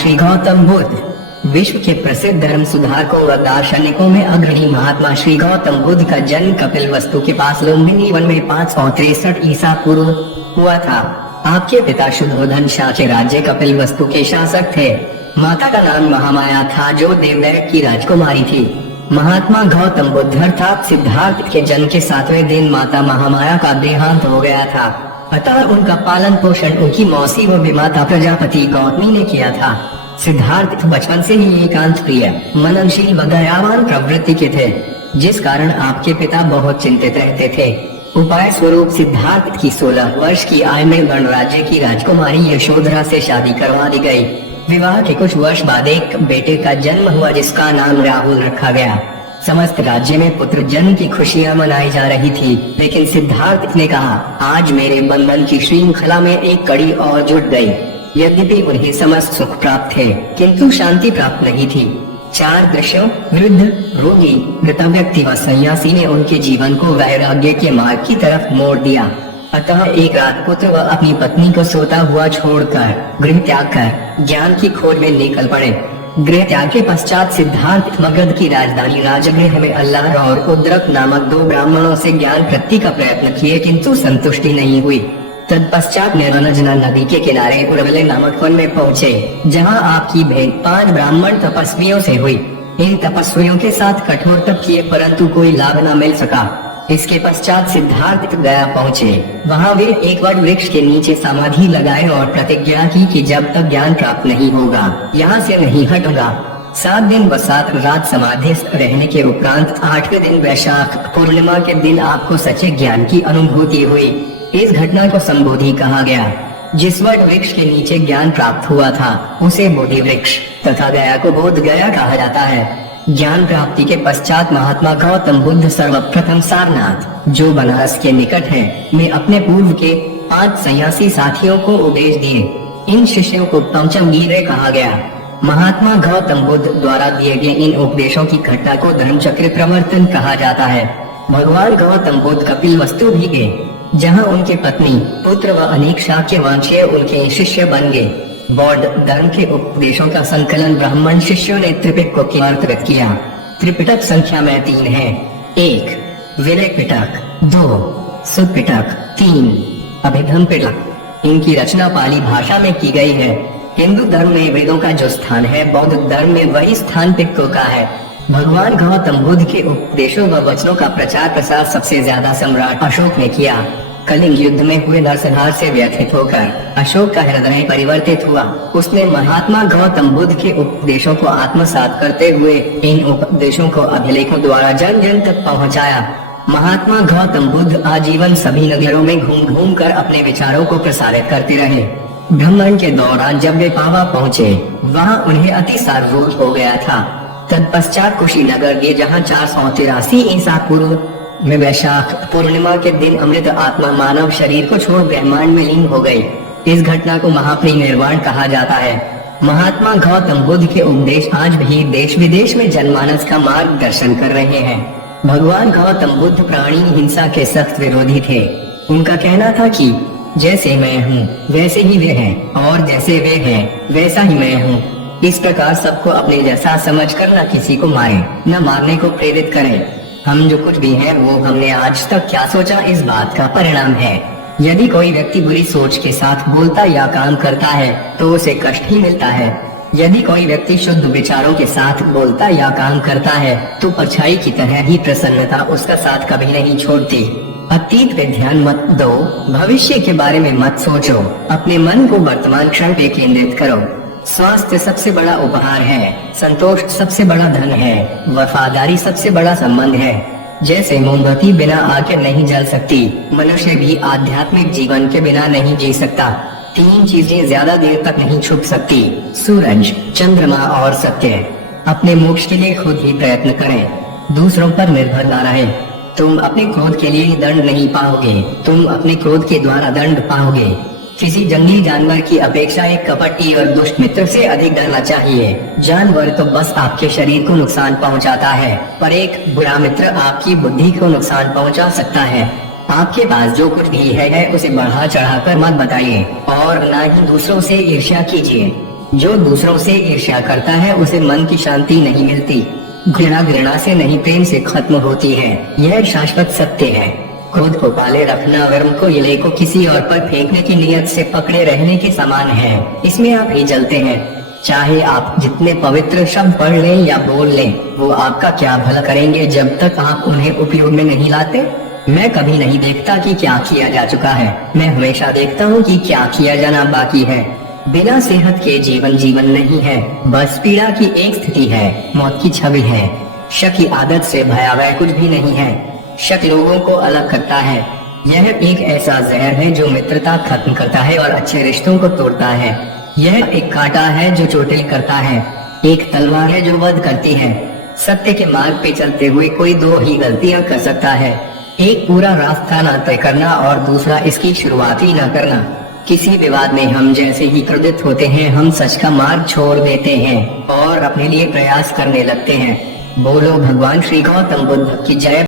श्री गौतम बुद्ध। विश्व के प्रसिद्ध धर्म सुधारकों व दार्शनिकों में अग्रणी महात्मा श्री गौतम बुद्ध का जन्म कपिलवस्तु के पास लुम्बिनी वन में 563 ईसा पूर्व हुआ था। आपके पिता शुद्धोधन शाह के राज्य कपिलवस्तु के शासक थे। माता का नाम महामाया था जो देवदैक की राजकुमारी थी। महात्मा गौतम बुद्ध अर्थात सिद्धार्थ के जन्म के 7वें दिन माता महामाया का देहांत हो गया था, अतः उनका पालन पोषण उनकी मौसी व विमाता प्रजापति गौतमी ने किया था। सिद्धार्थ बचपन से ही एकांत प्रिय, मननशील व दयावान प्रवृत्ति के थे, जिस कारण आपके पिता बहुत चिंतित रहते थे। उपाय स्वरूप सिद्धार्थ की 16 वर्ष की आयु में गणराज्य की राजकुमारी यशोधरा से शादी करवा दी गई। विवाह के कुछ वर्ष बाद एक बेटे का जन्म हुआ जिसका नाम राहुल रखा गया। समस्त राज्य में पुत्र जन्म की खुशियां मनाई जा रही थी, लेकिन सिद्धार्थ ने कहा, आज मेरे बंधन की श्रृंखला में एक कड़ी और जुट गई। यद्यपि उन्हें समस्त सुख प्राप्त थे, किंतु शांति प्राप्त नहीं थी। 4 दृश्यों, वृद्ध, रोगी, मृत व्यक्ति व सन्यासी ने उनके जीवन को वैराग्य के मार्ग की तरफ मोड़ दिया। अतः एक रात पुत्र व अपनी पत्नी को सोता हुआ छोड़कर गृह त्याग कर ज्ञान की खोज में निकल पड़े। गृह त्याग के पश्चात सिद्धार्थ मगध की राजधानी राजगृह में अल्लाह और उद्रक नामक 2 ब्राह्मणों से ज्ञान प्राप्ति का प्रयत्न किए, किंतु संतुष्टि नहीं हुई। तत्पश्चात निर्जना नदी के किनारे उर्वले नामक वन में पहुँचे, जहाँ आपकी भेंट 5 ब्राह्मण तपस्वियों से हुई। इन तपस्वियों के साथ कठोर तप किए, परंतु कोई लाभ न मिल सका। इसके पश्चात सिद्धार्थ गया पहुँचे। वहाँ वे एक वट वृक्ष के नीचे समाधि लगाए और प्रतिज्ञा की कि जब तक ज्ञान प्राप्त नहीं होगा यहाँ से नहीं हटूंगा। 7 दिन व 7 रात समाधिस्थ रहने के उपरांत 8वें दिन वैशाख पूर्णिमा के दिन आपको सच्चे ज्ञान की अनुभूति हुई। इस घटना को संबोधि कहा गया। जिस वट वृक्ष के नीचे ज्ञान प्राप्त हुआ था उसे बोधि वृक्ष तथा गया को बोध गया कहा जाता है। ज्ञान प्राप्ति के पश्चात महात्मा गौतम बुद्ध सर्वप्रथम सारनाथ, जो बनारस के निकट है, में अपने पूर्व के 5 सन्यासी साथियों को उपदेश दिए। इन शिष्यों को पंचम गीरे कहा गया। महात्मा गौतम बुद्ध द्वारा दिए गए इन उपदेशों की घटना को धर्मचक्र प्रवर्तन कहा जाता है। भगवान गौतम बुद्ध कपिलवस्तु भी गए, जहाँ उनके पत्नी, पुत्र व अनेक शाक्य वंशीय उनके शिष्य बन गए। बौद्ध धर्म के उपदेशों का संकलन ब्राह्मण शिष्यों ने त्रिपिटक को समर्पित किया। त्रिपिटक संख्या में 3 है। 1 विनय पिटक, 2 सुत पिटक, 3 अभिधम पिटक। इनकी रचना पाली भाषा में की गई है। हिंदू धर्म में वेदों का जो स्थान है, बौद्ध धर्म में वही स्थान पिटकों का है। भगवान गौतम बुद्ध के उपदेशों व वचनों का प्रचार प्रसार सबसे ज्यादा सम्राट अशोक ने किया। कलिंग युद्ध में हुए नरसंहार से व्यथित होकर अशोक का हृदय परिवर्तित हुआ। उसने महात्मा गौतम बुद्ध के उपदेशों को आत्मसात करते हुए इन उपदेशों को अभिलेखों द्वारा जन जन तक पहुंचाया। महात्मा गौतम बुद्ध आजीवन सभी नगरों में घूम घूम कर अपने विचारों को प्रसारित करते रहे। भ्रमण के दौरान जब वे पावा पहुँचे, वहाँ उन्हें अति सारोग हो गया था। तत्पश्चात कुशीनगर गए, जहाँ 483 ईसा पूर्व में वैशाख पूर्णिमा के दिन अमृत आत्मा मानव शरीर को छोड़ ब्रह्मांड में लीन हो गई। इस घटना को महापरिनिर्वाण कहा जाता है। महात्मा गौतम बुद्ध के उपदेश आज भी देश विदेश में जनमानस का मार्गदर्शन कर रहे हैं। भगवान गौतम बुद्ध प्राणी हिंसा के सख्त विरोधी थे। उनका कहना था कि जैसे मैं हूँ वैसे ही वे हैं, और जैसे वे हैं वैसा ही मैं हूँ। इस प्रकार सबको अपने जैसा समझकर न किसी को मारे, न मारने को प्रेरित करें। हम जो कुछ भी हैं वो हमने आज तक क्या सोचा, इस बात का परिणाम है। यदि कोई व्यक्ति बुरी सोच के साथ बोलता या काम करता है तो उसे कष्ट ही मिलता है। यदि कोई व्यक्ति शुद्ध विचारों के साथ बोलता या काम करता है तो परछाई की तरह ही प्रसन्नता उसका साथ कभी नहीं छोड़ती। अतीत पे ध्यान मत दो, भविष्य के बारे में मत सोचो, अपने मन को वर्तमान क्षण पे केंद्रित करो। स्वास्थ्य सबसे बड़ा उपहार है, संतोष सबसे बड़ा धन है, वफादारी सबसे बड़ा संबंध है। जैसे मोमबत्ती बिना आग के नहीं जल सकती, मनुष्य भी आध्यात्मिक जीवन के बिना नहीं जी सकता। 3 चीजें ज्यादा देर तक नहीं छुप सकती, सूरज, चंद्रमा और सत्य। अपने मोक्ष के लिए खुद ही प्रयत्न करें, दूसरों पर निर्भर न रहे। तुम अपने क्रोध के लिए दंड नहीं पाओगे, तुम अपने क्रोध के द्वारा दंड पाओगे। किसी जंगली जानवर की अपेक्षा एक कपटी और दुष्ट मित्र से अधिक डरना चाहिए। जानवर तो बस आपके शरीर को नुकसान पहुंचाता है, पर एक बुरा मित्र आपकी बुद्धि को नुकसान पहुंचा सकता है। आपके पास जो कुछ भी है उसे बढ़ा चढ़ाकर मत बताइए और न ही दूसरों से ईर्ष्या कीजिए। जो दूसरों से ईर्ष्या करता है उसे मन की शांति नहीं मिलती। घृणा से नहीं प्रेम से खत्म होती है, यह शाश्वत सत्य है। क्रोध को पाले रखना वर्म को इले को किसी और पर फेंकने की नियत से पकड़े रहने के समान है, इसमें आप ही जलते हैं। चाहे आप जितने पवित्र शब्द पढ़ लें या बोल लें, वो आपका क्या भला करेंगे जब तक आप उन्हें उपयोग में नहीं लाते। मैं कभी नहीं देखता कि क्या किया जा चुका है, मैं हमेशा देखता हूँ कि क्या किया जाना बाकी है। बिना सेहत के जीवन नहीं है, बस पीड़ा की एक स्थिति है, मौत की छवि है। शक की आदत से भयावह कुछ भी नहीं है। शक लोगों को अलग करता है। यह एक ऐसा जहर है जो मित्रता खत्म करता है और अच्छे रिश्तों को तोड़ता है। यह एक कांटा है जो चोटिल करता है, एक तलवार है जो वध करती है। सत्य के मार्ग पे चलते हुए कोई दो ही गलतियां कर सकता है, एक पूरा रास्ता न तय करना और दूसरा इसकी शुरुआत ही न करना। किसी विवाद में हम जैसे ही क्रोधित होते हैं, हम सच का मार्ग छोड़ देते हैं और अपने लिए प्रयास करने लगते हैं। बोलो भगवान श्री गौतम बुद्ध की जय।